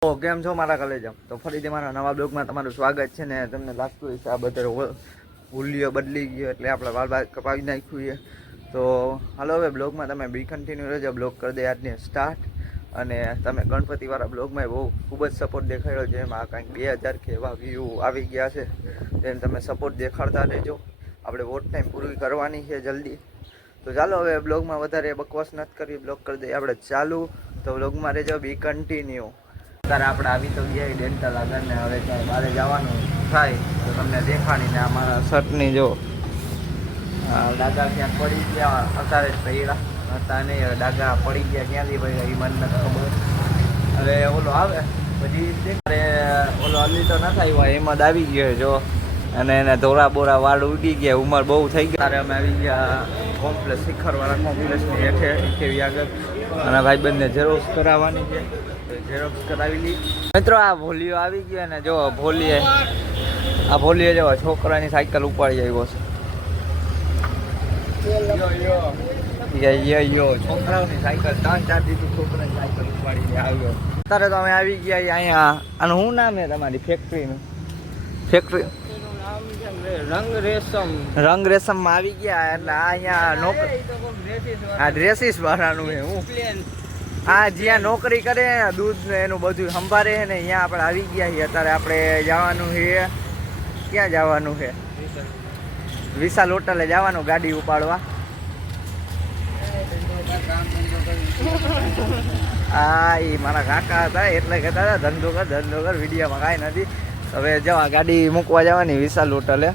કેમ છો? મારા કલેજમ તો ફરીથી મારા નવા બ્લોગમાં તમારું સ્વાગત છે ને તમને લાગતું હશે આ બધો ભૂલ્યો બદલી ગયો એટલે આપણે વાળ બાદ કપાવી નાખ્યું છે. તો હાલો હવે બ્લોગમાં તમે બી કન્ટિન્યુ રહેજો. બ્લોગ કરી દે આજને સ્ટાર્ટ અને તમે ગણપતિવાળા બ્લોગમાં બહુ ખૂબ જ સપોર્ટ દેખાડ્યો છે. એમાં કાંઈક બે હજાર કે એવા વ્યૂ આવી ગયા છે. તેને તમે સપોર્ટ દેખાડતા રહેજો. આપણે વોટ ટાઈમ પૂરી કરવાની છે જલ્દી. તો ચાલો હવે બ્લોગમાં વધારે બકવાસ નથી કરવી. બ્લોગ કરી દઈએ. આપણે ચાલુ. તો બ્લોગમાં રહેજો. બી કન્ટિન્યુ અત્યારે આપણે આવી તો ગયા ડેન્ટલ આગળ ને હવે ત્યાં બહાર જવાનું થાય તો તમને દેખાડીને આ મારા શર્ટની જો ડાગા ક્યાંક પડી ગયા, અત્યારે જ પહેલા હતા નહીં ડાગા પડી ગયા ક્યાંથી પડ્યા એ મને ખબર. હવે ઓલો આવે, પછી ઓલો અલી તો નથી આવ્યો, એમાં જ આવી ગયો જો. અને એને ધોરા બોરા વાળ ઉડી ગયા, ઉંમર બહુ થઈ ગઈ. ત્યારે અમે આવી ગયા કોમ્પ્લેક્સ શિખરવાળા કોમ્પ્લેક્સની હેઠે કેવી આગળ. અને ભાઈબંધને જરૂર કરાવવાની છે. ઝેરોક્સ કરાવી લીધી મિત્રો આ ભોલીઓ આવી ગયો ને જો ભોલીએ આ ભોલીએ જો છોકરાની સાયકલ ઉપાડી આવ્યો છે. યો યો. યો છોકરાઓની સાયકલ ત્રણ ચાર દીધું છોકરાની સાયકલ આવ્યો. અત્યારે તો અમે આવી ગયા અહીંયા. અને શું નામ છે તમારી ફેક્ટરીનું ફેક્ટરી રંગ રેશમ. રંગ રેશમમાં આવી ગયા એટલે આ અહીંયા આ ડ્રેસીસ વાળાનું છે હું જ્યાં નોકરી કરે, દૂધ ને એનું બધું સંભાળે છે ને અહીંયા આપણે આવી ગયા છીએ. અત્યારે આપણે જવાનું છે. ક્યાં જવાનું છે? વિશાલ હોટલે જવાનું ગાડી ઉપાડવા. હા એ મારા કાકા હતા, એટલે કહેતા હતા, ધંધો કર ધંધો કર, વિડીયોમાં કાંઈ નથી. હવે જવા ગાડી મૂકવા જવાની વિશાલ હોટલે.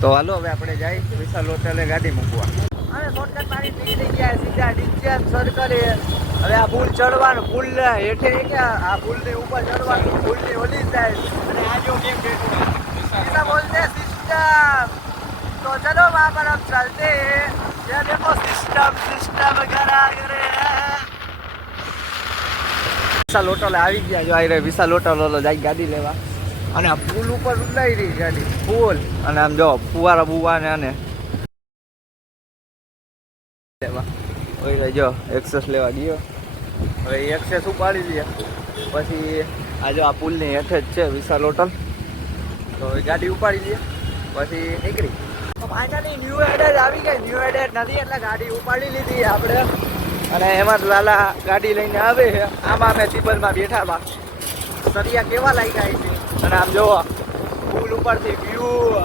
તો હાલો, હવે આપણે જઈ વિશાલ હોટલે ગાડી મૂકવા. હવે શોર્ટકટ મારી નીકળી ગયા સીધા ડીજે સર્કલે હવે આ પુલ ચડવાનું પુલ હેઠે ગયા આ પુલ ની ઉપર ચડવાનું પુલ ની ઓલી સાઈડ અને આ જો કેમ બેઠું બોલતે સિસ્ટમ तो चलो वहाँ पर हम चलते हैं ये देखो सिस्टम सिस्टम करा करे વિશાલ હોટલ આવી ગયા જો આવી રહી વિશાલ હોટલ ઓલો જાય ગાડી લેવા અને આ પુલ ઉપર ઉડાઈ રહી ગાડી પુલ અને આમ જો ફુવારા બુવા ને આને લેવા જો એક્સેસ લેવા ગયો. હવે એક્સેસ ઉપાડી લે પછી આ જો આ પુલની હેઠે જ છે, વિશાલ હોટલ. તો ગાડી ઉપાડી દઈએ. પછી નીકળી. ફાઇનલી ન્યૂ એડેડ આવી ગઈ. ન્યૂ એડેડ નથી, એટલે ગાડી ઉપાડી લીધી આપણે. અને એમાં જ લાલા ગાડી લઈને આવે આમાં અમે ટીબલમાં બેઠા સરિયા કેવા લાગ્યા છે અને આમ જોવા, પુલ ઉપરથી વ્યૂ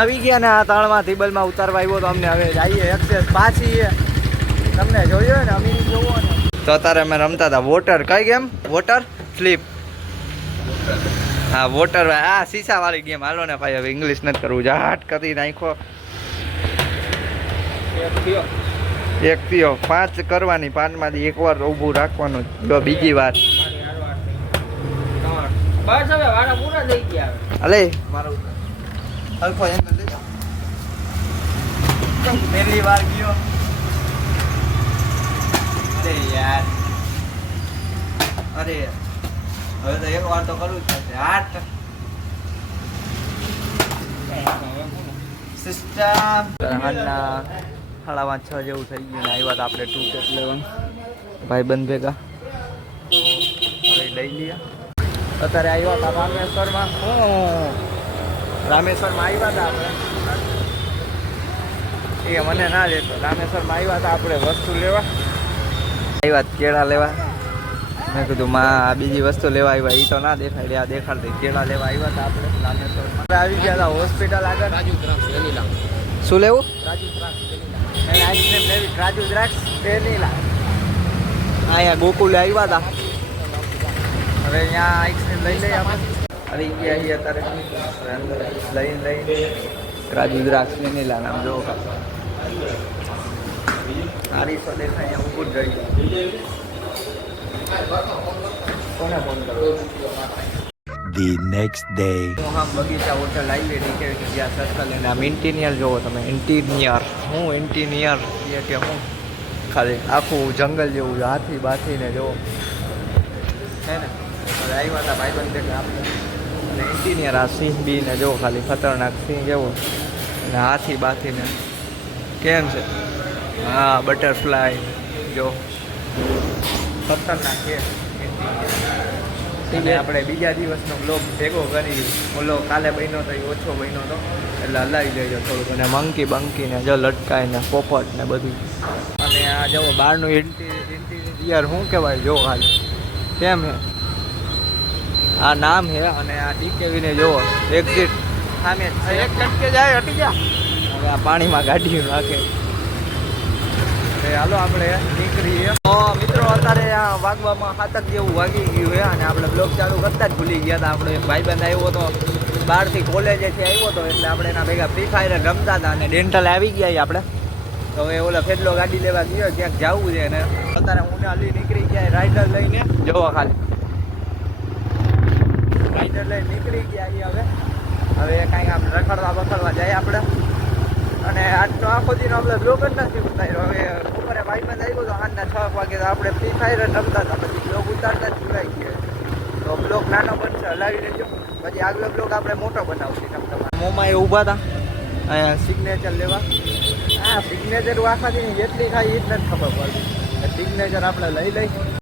આવી ગયા ને આ તાળમાં થીબલમાં ઉતારવા આવ્યો તો અમને હવે જઈએ એક્સેસ પાછી. તમને જોયો ને અમે જોવો ને. તો અત્યારે અમે રમતા હતા. વોટર કઈ ગેમ? વોટર? સ્લીપ હા વોટર આ શીશા વાળી ગેમ. હાલો ને ભાઈ હવે ઇંગ્લિશ નથી કરવું. જાટ કરી નાખો. એક થયો. પાંચ કરવાની પાંચમાંથી એક વાર ઊભું રાખવાનું. જો બીજી વાર. બસ હવે વાળા પૂરા થઈ ગયા અલે મારો હલકો એમ લઈ જાઓ પહેલી વાર ગયો? અરે યાર. અરે હવે તો એક વાર તો કરવું જ થશે આઠ. સિસ્ટમ હાલના સાડા પાંચ છ જેવું થઈ ગયું ને આવ્યા આપણે ટુ ટેટ લેવાનું ભાઈબંધ ભેગા. હવે લઈ લઈએ અત્યારે આવ્યા હતા રામેશ્વરમાં હું રામેશ્વરમાં આવ્યા હતા આપણે. એ મને ના લેતો રામેશ્વરમાં આવ્યા હતા આપણે વસ્તુ લેવા. આવ્યા કેળા લેવા. મેં કીધું માં આ બીજી વસ્તુ લેવા આવ્યા એ તો ના દેખાય. આ દેખાડ દે કેળા લેવા આવ્યા હતા આપણે રામેશ્વરમાં. આવી ગયા હતા હોસ્પિટલ આગળ. રાજુ શું લેવું? રાજુ દ્રાક્ષ આઈસ્ક્રીમ લેવી. રાજુ દ્રાક્ષ વેનીલા. અહીંયા ગોકુલે આવ્યા હતા હવે અહીંયા આઈસ્ક્રીમ લઈ લઈએ આપણે. અરે ગયા અહીં અત્યારે લઈને લઈને કાજુ દ્રાક્ષ વેનીલા નામ જો સારી સો દેખાય અહીંયા ઊભું જ ગયું કોને ફોન કરો the next day. હું આમ બગીચા હોટલ આવી ડીકે જ્યાં સર્કલ અને આમ ઇન્ટિનિયર જોવો તમે ઇન્ટિનિયર હું ઇન્ટિનિયર એ કે હું ખાલી આખું જંગલ જેવું છે, હાથી બાથીને જોવો હે ને હવે આવ્યા હતા ભાઈબંધ ભેગા આપણે અને ઇન્ટિનિયર આ સિંહ બી ને જોવો ખાલી ખતરનાક સિંહ જેવો. અને હાથી બાથીને. કેમ છે? હા, બટરફ્લાય. જો. ખતરનાક છે. અને આપણે બીજા દિવસનો બ્લોગ ભેગો કરી. ઓલો કાલે બન્યો તો એ ઓછો બન્યો તો. એટલે હલાવી લેજો થોડુંક. અને મંકી બંકીને જો લટકાયને પોપટ ને બધું. અને આ જો બહારનું ઇન્ટિરિયર શું કહેવાય? જો ખાલી કેમ આ નામ છે અને આ ડીકેવીને જોવો એક્ઝિટ સામે. એક કટકે જાય હટી જા. હવે આ પાણીમાં ગાડી નાખે હાલો આપણે નીકળીએ. તો મિત્રો અત્યારે આ વાગવામાં હાથક જેવું વાગી ગયું છે અને આપણે બ્લોગ ચાલુ કરતા જ ભૂલી ગયા હતા. આપણે ભાઈબંધ આવ્યો હતો. બહારથી કોલેજેથી આવ્યો હતો એટલે આપણે એના ભેગા ફ્રી ફાયર રમતા હતા અને ડેન્ટલ આવી ગયા આપણે. તો હવે ઓલા ફેરલો ગાડી લેવા ગયો ક્યાંક જવું છે ને. અત્યારે હું હાલી નીકળી ગયા રાઇડર લઈને. જોવો ખાલી. રાઈડર લઈને નીકળી ગયા છીએ હવે. હવે કાંઈક આમ રખડવા બખડવા જાય આપણે. અને આજનો આખો દિન આપણે બ્લોગ જ નથી ઉતાર્યો. હવે બપોરે જઈ ગયો તો આજના છ વાગે તો આપણે ફ્રી ફાયર રમતા હતા. પછી બ્લોગ ઉતારતા જ ભૂલાઈ ગયા. તો બ્લોગ નાનો બનશે, હલાવી લેજો. પછી આગલો બ્લોગ આપણે મોટો બનાવશું તમને મોમાં એ ઊભા હતા. અહીંયા સિગ્નેચર લેવા. હા સિગ્નેચર આખા દિન જેટલી થાય એ જ નથી ખબર પડતી. સિગ્નેચર આપણે લઈ લઈ.